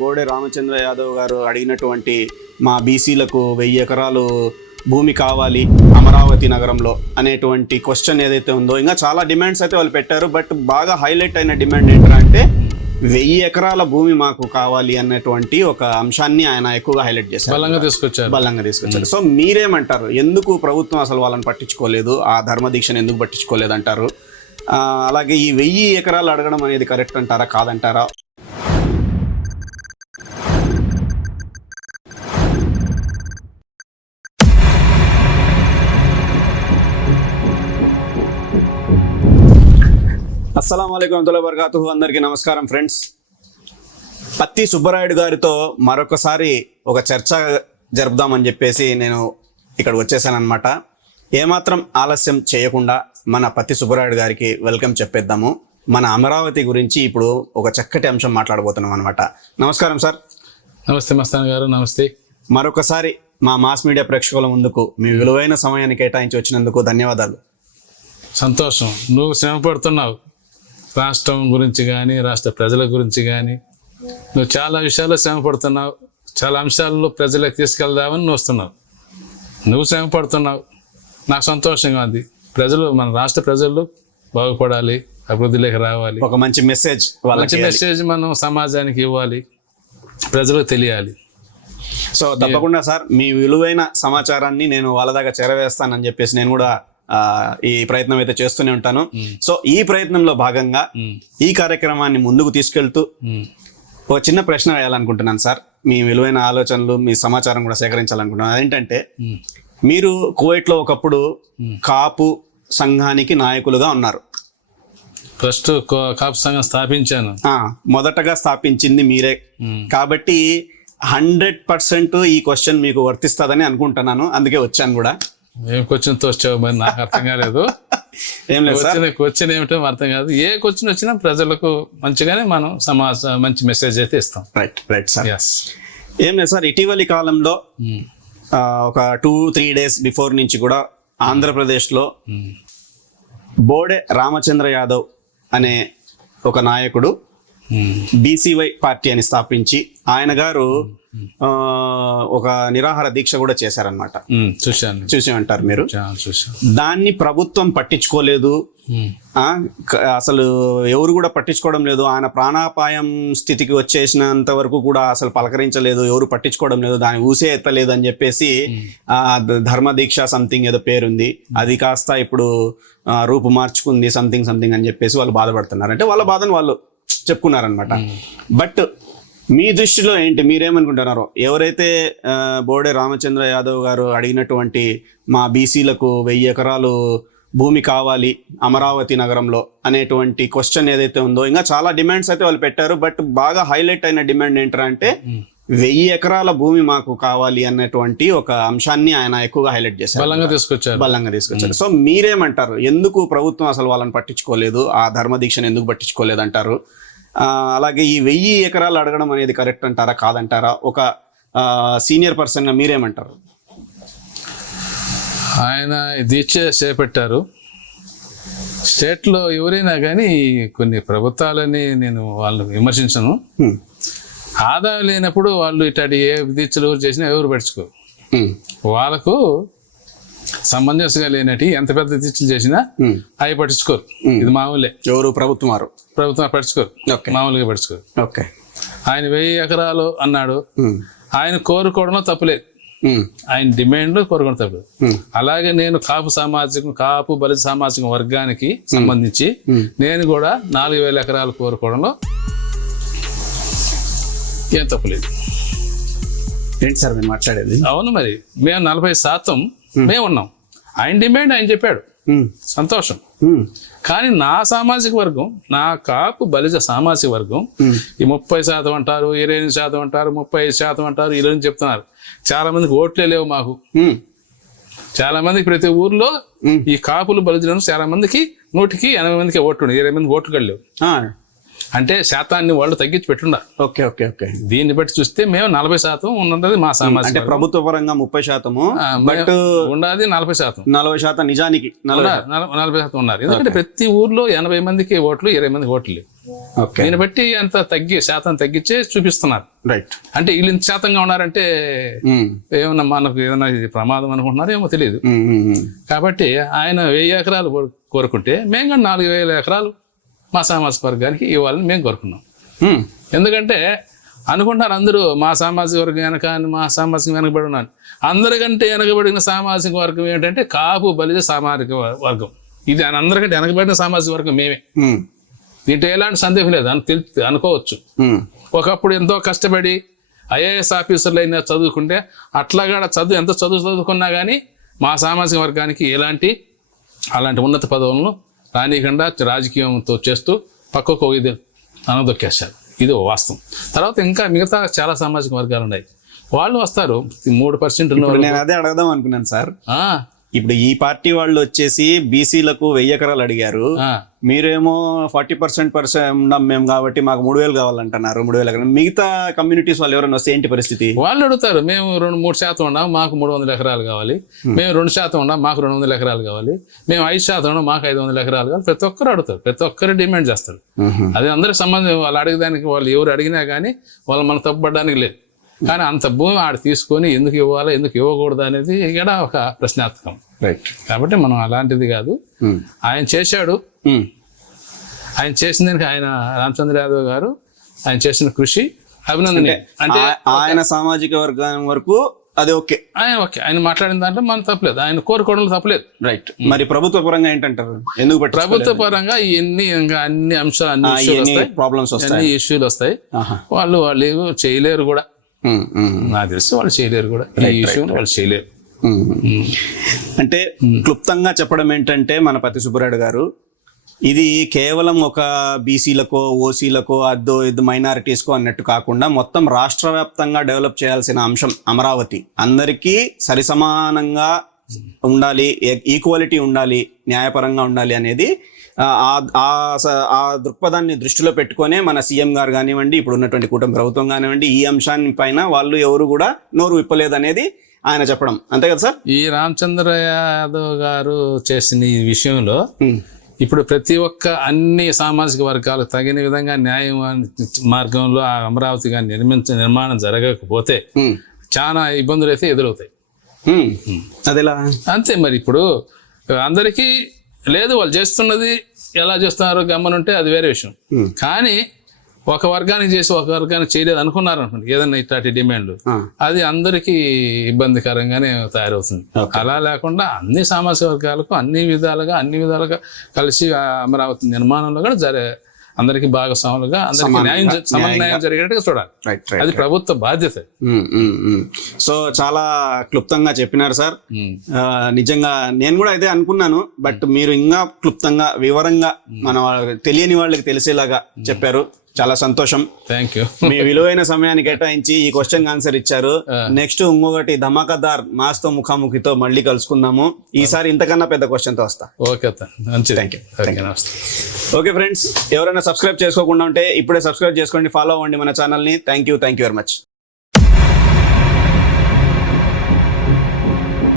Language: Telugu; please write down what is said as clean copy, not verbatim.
బోడే రామచంద్ర యాదవ్ గారు అడిగినటువంటి మా బీసీలకు 1000 ఎకరాలు భూమి కావాలి అమరావతి నగరంలో అనేటువంటి క్వశ్చన్ ఏదైతే ఉందో, ఇంకా చాలా డిమాండ్స్ అయితే వాళ్ళు పెట్టారు. బట్ బాగా హైలైట్ అయిన డిమాండ్ ఏంటంటే 1000 ఎకరాల భూమి మాకు కావాలి అన్నటువంటి ఒక అంశాన్ని ఆయన ఎక్కువగా హైలైట్ చేశారు, బలంగా తీసుకొచ్చారు. సో మీరేమంటారు? ఎందుకు ప్రభుత్వం అసలు వాళ్ళని పట్టించుకోలేదు, ఆ ధర్మదీక్షను ఎందుకు పట్టించుకోలేదు అంటారు? అలాగే ఈ 1000 ఎకరాలు అడగడం అనేది కరెక్ట్ అంటారా, కాదంటారా? అస్సలం అయికం వరహ్మతుల్లాహి వబరకాతుహు. అందరికీ నమస్కారం ఫ్రెండ్స్. పత్తి సుబ్బరాయుడు గారితో మరొకసారి ఒక చర్చ జరుపుదామని చెప్పేసి నేను ఇక్కడికి వచ్చేసాను అనమాట. ఏమాత్రం ఆలస్యం చేయకుండా మన పత్తి సుబ్బరాయుడు గారికి వెల్కమ్ చెప్పేద్దాము. మన అమరావతి గురించి ఇప్పుడు ఒక చక్కటి అంశం మాట్లాడబోతున్నాం అనమాట. నమస్కారం సార్. నమస్తే మస్తాన్ గారు. నమస్తే. మరొకసారి మా మాస్ మీడియా ప్రేక్షకుల ముందుకు మీ విలువైన సమయాన్ని కేటాయించి వచ్చినందుకు ధన్యవాదాలు. సంతోషం. నువ్వు శ్రమ పడుతున్నావు రాష్ట్రం గురించి కానీ రాష్ట్ర ప్రజల గురించి కానీ. నువ్వు చాలా విషయాల్లో శ్రమ పడుతున్నావు, చాలా అంశాల్లో ప్రజలకు తీసుకెళ్దామని నువ్వు వస్తున్నావు. నువ్వు శ్రమ పడుతున్నావు, నాకు సంతోషంగా ఉంది. ప్రజలు, మన రాష్ట్ర ప్రజలు బాగుపడాలి, అభివృద్ధిలోకి రావాలి. ఒక మంచి మెసేజ్, మంచి మెసేజ్ మనం సమాజానికి ఇవ్వాలి, ప్రజలకు తెలియాలి. సో తప్పకుండా సార్, మీ విలువైన సమాచారాన్ని నేను వాళ్ళ దాకా చేరవేస్తానని చెప్పేసి నేను కూడా ఈ ప్రయత్నం అయితే చేస్తూనే ఉంటాను. సో ఈ ప్రయత్నంలో భాగంగా ఈ కార్యక్రమాన్ని ముందుకు తీసుకెళ్తూ ఒక చిన్న ప్రశ్న వేయాలనుకుంటున్నాను సార్. మీ విలువైన ఆలోచనలు, మీ సమాచారం కూడా సేకరించాలనుకుంటున్నాను. అదేంటంటే, మీరు కువైట్లో ఒకప్పుడు కాపు సంఘానికి నాయకులుగా ఉన్నారు. ఫస్ట్ కాపు సంఘం స్థాపించాను. మొదటగా స్థాపించింది మీరే కాబట్టి 100% ఈ క్వశ్చన్ మీకు వర్తిస్తుందని అనుకుంటున్నాను. అందుకే వచ్చాను కూడా. ఏం క్వశ్చన్తో వచ్చావు మరి నాకు అర్థం కాలేదు. ఏం లేదు సార్, క్వశ్చన్ ఏమిటో అర్థం కాదు. ఏ క్వశ్చన్ వచ్చినా ప్రజలకు మంచిగానే మనం మంచి మెసేజ్ అయితే ఇస్తాం. Right sir. ఏం లేదు సార్, ఇటీవలి కాలంలో ఒక 2-3 డేస్ బిఫోర్ నుంచి కూడా ఆంధ్రప్రదేశ్లో బోడే రామచంద్ర యాదవ్ అనే ఒక నాయకుడు బీసీవై పార్టీ అని స్థాపించి ఆయన గారు ఒక నిరాహార దీక్ష కూడా చేశారనమాట. చూసి ఉంటారు మీరు. దాన్ని ప్రభుత్వం పట్టించుకోలేదు, అసలు ఎవరు కూడా పట్టించుకోవడం లేదు. ఆయన ప్రాణాపాయం స్థితికి వచ్చేసినంత వరకు కూడా అసలు పలకరించలేదు, ఎవరు పట్టించుకోవడం లేదు, దాన్ని ఊసే ఎత్తలేదు అని చెప్పేసి ధర్మదీక్ష సంథింగ్ ఏదో పేరుంది, అది కాస్త ఇప్పుడు రూపు మార్చుకుంది సంథింగ్ అని చెప్పేసి వాళ్ళు బాధపడుతున్నారు. అంటే వాళ్ళ బాధను వాళ్ళు చెప్పుకున్నారనమాట. బట్ మీ దృష్టిలో ఏంటి, మీరేమనుకుంటున్నారో? ఎవరైతే బోడే రామచంద్ర యాదవ్ గారు అడిగినటువంటి మా బీసీలకు 1000 ఎకరాలు భూమి కావాలి అమరావతి నగరంలో అనేటువంటి క్వశ్చన్ ఏదైతే ఉందో, ఇంకా చాలా డిమాండ్స్ అయితే వాళ్ళు పెట్టారు. బట్ బాగా హైలైట్ అయిన డిమాండ్ ఏంటంటే 1000 ఎకరాల భూమి మాకు కావాలి అన్నటువంటి ఒక అంశాన్ని ఆయన ఎక్కువగా హైలైట్ చేశారు, బలంగా తీసుకొచ్చారు. సో మీరేమంటారు? ఎందుకు ప్రభుత్వం అసలు వాళ్ళని పట్టించుకోలేదు, ఆ ధర్మదీక్షను ఎందుకు పట్టించుకోలేదు అంటారు? అలాగే ఈ 1000 ఎకరాలు అడగడం అనేది కరెక్ట్ అంటారా, కాదంటారా? ఒక సీనియర్ పర్సన్గా మీరేమంటారు? ఆయన దీక్ష చేపట్టారు. స్టేట్లో ఎవరైనా కానీ కొన్ని ప్రభుత్వాలని నేను వాళ్ళని విమర్శించను. ఆదాయం లేనప్పుడు వాళ్ళు ఇట్లాంటి ఏ దీక్షలు చేసినా ఎవరు పట్టించుకోరు. వాళ్ళకు సమంజసంగా లేనట్టు ఎంత పెద్ద దీక్షలు చేసినా అవి పట్టించుకోరు. ఇది మామూలే. ఎవరు? ప్రభుత్వం పట్టించుకోరు, మామూలుగా పట్టించుకోరు. ఆయన 1000 ఎకరాలు అన్నాడు, ఆయన కోరుకోవడంలో తప్పులేదు, ఆయన డిమాండ్ కోరుకోవడం తప్పులేదు. అలాగే నేను కాపు బలిజ సామాజిక వర్గానికి సంబంధించి నేను కూడా 4000 ఎకరాలు కోరుకోవడంలో ఏం తప్పులేదు. ఏంటి సార్ మీరు మాట్లాడేది? అవును, మరి మేము 40% మేము ఉన్నాం. ఆయన డిమాండ్ ఆయన చెప్పాడు, సంతోషం. కానీ నా సామాజిక వర్గం, నా కాపు బలిజ సామాజిక వర్గం ఈ 30% అంటారు, 28% అంటారు, 35% అంటారు, ఇలా చెప్తున్నారు. చాలా మందికి ఓట్లే లేవు మాకు. చాలా మందికి ప్రతి ఊర్లో ఈ కాపులు బలిజలను చాలా మందికి 100కి 80 మందికి ఓట్లు, 20 మందికి ఓట్లు లేవు. అంటే శాతాన్ని వాళ్ళు తగ్గించి పెట్టున్నారు. Okay okay okay. దీన్ని బట్టి చూస్తే మేము 40% ఉన్నది మా సామాజిక అంటే ప్రభుత్వ పరంగా 30%, బట్ ఉన్నది 40%. 40% నిజానికి 40% ఉన్నారు. ఎందుకంటే ప్రతి ఊర్లో 80 మందికి ఓట్లు, 20 మందికి ఓట్లు లేవు. ఓకే. దీన్ని బట్టి అంత శాతం తగ్గించే చూపిస్తున్నారు. రైట్. అంటే వీళ్ళు ఇంత శాతంగా ఉన్నారంటే ఏమన్నా మనకు ఏదైనా ఇది ప్రమాదం అనుకుంటున్నారో ఏమో తెలియదు. కాబట్టి ఆయన 1000 ఎకరాలు కోరుకుంటే మేము కూడా 4000 ఎకరాలు మా సామాజిక వర్గానికి ఇవ్వాలని మేము కోరుకున్నాం. ఎందుకంటే అనుకుంటారు అందరూ మా సామాజిక వర్గం వెనక, మా సామాజిక వెనకబడి ఉన్నాను. అందరికంటే వెనకబడిన సామాజిక వర్గం ఏంటంటే కాపు బలిజ సామాజిక వర్గం. ఇది అందరికంటే వెనకబడిన సామాజిక వర్గం మేమే. దీంట్లో ఎలాంటి సందేహం లేదు అనుకోవచ్చు. ఒకప్పుడు ఎంతో కష్టపడి ఐఏఎస్ ఆఫీసర్లు అయినా చదువుకుంటే అట్లాగా ఎంత చదువుకున్నా కానీ మా సామాజిక వర్గానికి అలాంటి ఉన్నత పదవులను రానియకుండా రాజకీయంతో చేస్తూ పక్కకు ఇది అనదొక్కేస్తారు. ఇది వాస్తవం. తర్వాత ఇంకా మిగతా చాలా సామాజిక వర్గాలు ఉన్నాయి, వాళ్ళు వస్తారు. 3% నేను అదే అడగదాం అనుకున్నాను సార్. ఇప్పుడు ఈ పార్టీ వాళ్ళు వచ్చేసి బీసీలకు 1000 ఎకరాలు అడిగారు, మీరేమో 40% ఉన్నాం మేము కాబట్టి మాకు 3000 కావాలంటున్నారు. 3000 ఎకరాలు. మిగతా కమ్యూనిటీస్ వాళ్ళు ఎవరైనా వస్తే ఏంటి పరిస్థితి? వాళ్ళు అడుగుతారు, మేము 3% ఉన్నాం మాకు 300 ఎకరాలు కావాలి, మేము 2% ఉన్నాం మాకు 200 ఎకరాలు కావాలి, మేము 5% ఉన్నాం మాకు 500 ఎకరాలు కావాలి. ప్రతి ఒక్కరు అడుగుతారు, ప్రతి ఒక్కరు డిమాండ్ చేస్తారు. అది అందరికి సంబంధం. వాళ్ళు అడిగేదానికి వాళ్ళు ఎవరు అడిగినా కానీ వాళ్ళు మనం తప్పుపడడానికి లేదు. కానీ అంత భూమి ఆడ తీసుకొని ఎందుకు ఇవ్వాలి, ఎందుకు ఇవ్వకూడదు అనేది ఇక్కడ ఒక ప్రశ్నార్థకం. రైట్. కాబట్టి మనం అలాంటిది కాదు. ఆయన చేశాడు, ఆయన చేసిన దానికి ఆయన రామచంద్ర యాదవ్ గారు ఆయన చేసిన కృషి అభినందనే. అంటే ఆయన సామాజిక వర్గం వరకు అది ఓకే, ఆయన మాట్లాడిన దాంట్లో మనం తప్పలేదు, ఆయన కోరుకోవడంలో తప్పలేదు. రైట్. మరి ప్రభుత్వ పరంగా ఏంటంటారు? ఎందుకు ప్రభుత్వ పరంగా ఇవన్నీ ఇంకా అన్ని అంశాలు, అన్ని ఇష్యూలు వస్తాయి. వాళ్ళు చేయలేరు కూడా, నాకు తెలిసి వాళ్ళు చేయలేరు కూడా. ఈ విషయం వాళ్ళు చేయలేరు. అంటే క్లుప్తంగా చెప్పడం ఏంటంటే మన పత్తి సుబ్బరాయుడు గారు, ఇది కేవలం ఒక బీసీలకో ఓసీలకో ఇద్దు మైనారిటీస్కో అన్నట్టు కాకుండా మొత్తం రాష్ట్ర వ్యాప్తంగా డెవలప్ చేయాల్సిన అంశం అమరావతి. అందరికీ సరిసమానంగా ఉండాలి, ఈక్వాలిటీ ఉండాలి, న్యాయపరంగా ఉండాలి అనేది ఆ దృక్పథాన్ని దృష్టిలో పెట్టుకునే మన సీఎం గారు కానివ్వండి, ఇప్పుడు ఉన్నటువంటి కూటమి ప్రభుత్వం కానివ్వండి, ఈ అంశాన్ని పైన వాళ్ళు ఎవరు కూడా నోరు విప్పలేదు అనేది ఆయన చెప్పడం. అంతే కదా సార్? ఈ రామచంద్ర యాదవ్ గారు చేసిన ఈ విషయంలో ఇప్పుడు ప్రతి ఒక్క అన్ని సామాజిక వర్గాలకు తగిన విధంగా న్యాయ మార్గంలో ఆ అమరావతి గాని నిర్మాణం జరగకపోతే చాలా ఇబ్బందులు అయితే ఎదురవుతాయి. అదేలా? అంతే. మరి ఇప్పుడు అందరికీ లేదు, వాళ్ళు చేస్తున్నది ఎలా చేస్తున్నారో గమ్మనుంటే అది వేరే విషయం. కానీ ఒక వర్గానికి చేసి ఒక వర్గానికి చేయలేదు అనుకున్నారు అనుకోండి, ఏదన్నా ఇట్లాంటి డిమాండ్లు, అది అందరికీ ఇబ్బందికరంగానే తయారవుతుంది. అలా లేకుండా అన్ని సామాజిక వర్గాలకు అన్ని విధాలుగా కలిసి అమరావతి నిర్మాణంలో కూడా అందరికి భాగస్వాములుగా అందరికి సమన్వయం జరిగేట్టుగా చూడాలి. అది ప్రభుత్వ బాధ్యత. సో చాలా క్లుప్తంగా చెప్పినారు సార్. నిజంగా నేను కూడా అయితే అనుకున్నాను, బట్ మీరు ఇంకా క్లుప్తంగా వివరంగా మన తెలియని వాళ్ళకి తెలిసేలాగా చెప్పారు. చాలా సంతోషం. Thank you. మీ విలువైన సమయాన్ని కేటాయించి ఈ క్వశ్చన్ ఆన్సర్ ఇచ్చారు. నెక్స్ట్ ఇంకొకటి ధమాకాదార్ మాస్తో ముఖాముఖితో మళ్ళీ కలుసుకుందాము. ఈసారి ఇంతకన్నా పెద్ద క్వశ్చన్ తో వస్తా. ఓకే, మంచిది. Thank you. ఓకే ఫ్రెండ్స్, ఎవరైనా సబ్స్క్రైబ్ చేసుకోకుండా ఉంటే ఇప్పుడే సబ్స్క్రైబ్ చేసుకోండి, ఫాలో అవ్వండి మన ఛానల్ని. Thank you very much.